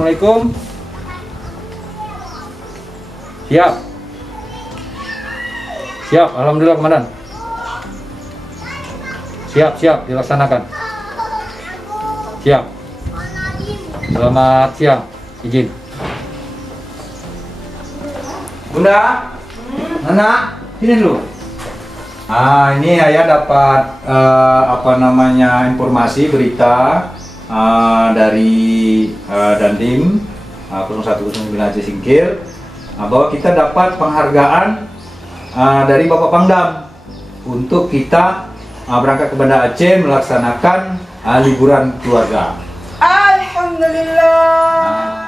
Assalamualaikum. Siap. Siap, alhamdulillah komandan. Siap, dilaksanakan. Siap. Selamat siang, izin. Bunda, Nana, sini dulu. Ini ayah dapat informasi berita dari Dandim 0109 Aceh Singkil bahwa kita dapat penghargaan dari Bapak Pangdam untuk kita berangkat ke Banda Aceh melaksanakan liburan keluarga. Alhamdulillah.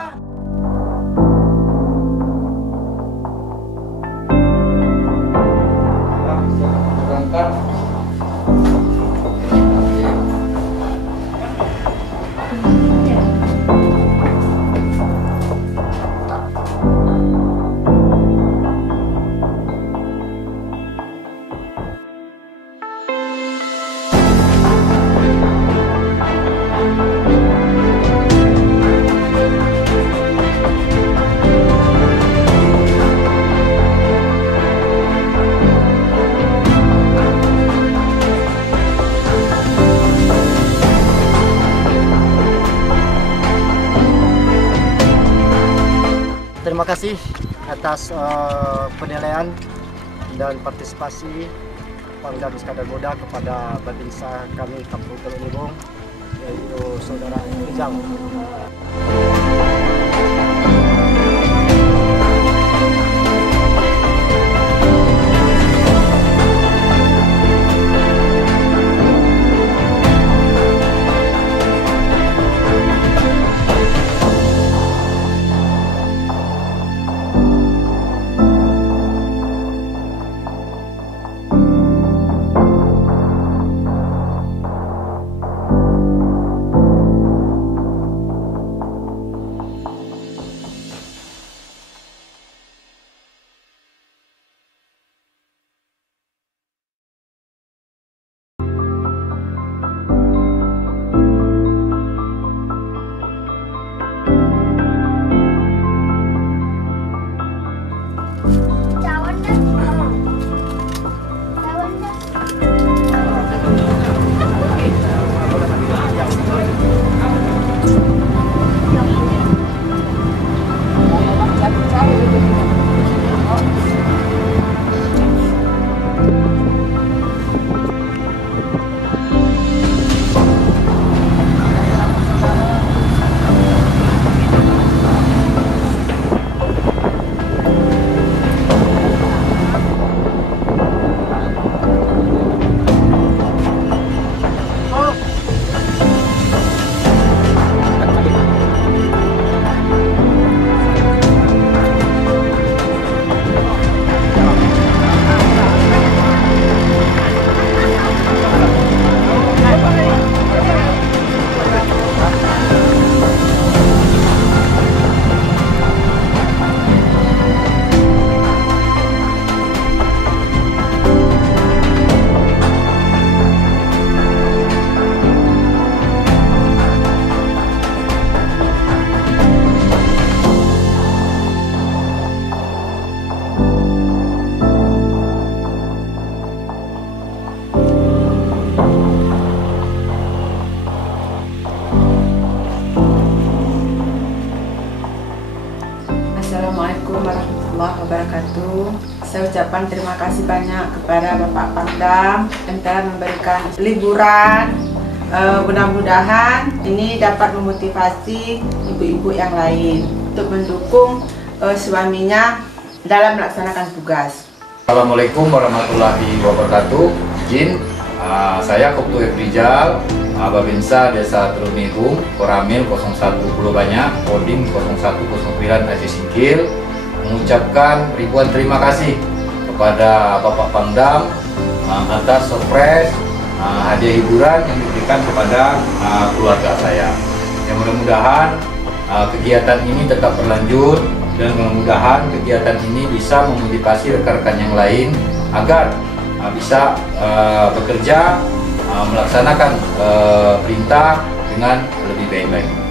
Terima kasih atas penilaian dan partisipasi Pangdam Iskandar Muda kepada Babinsa kami Kampung Teluk Nibung, yaitu Saudara Rijal. Assalamualaikum warahmatullahi wabarakatuh. Saya ucapkan terima kasih banyak kepada Bapak Pangdam yang telah memberikan liburan. Mudah-mudahan ini dapat memotivasi ibu-ibu yang lain untuk mendukung suaminya dalam melaksanakan tugas. Assalamualaikum warahmatullahi wabarakatuh. Izin, saya Koptu Rijal, Babinsa Desa Teluk Nibung, Koramil 01 Pulau Banyak, Kodim 0109 Aceh Singkil, mengucapkan ribuan terima kasih kepada Bapak Pangdam atas surprise hadiah hiburan yang diberikan kepada keluarga saya. Yang mudah-mudahan kegiatan ini tetap berlanjut dan mudah-mudahan kegiatan ini bisa memotivasi rekan-rekan yang lain agar bisa bekerja melaksanakan perintah dengan lebih baik lagi.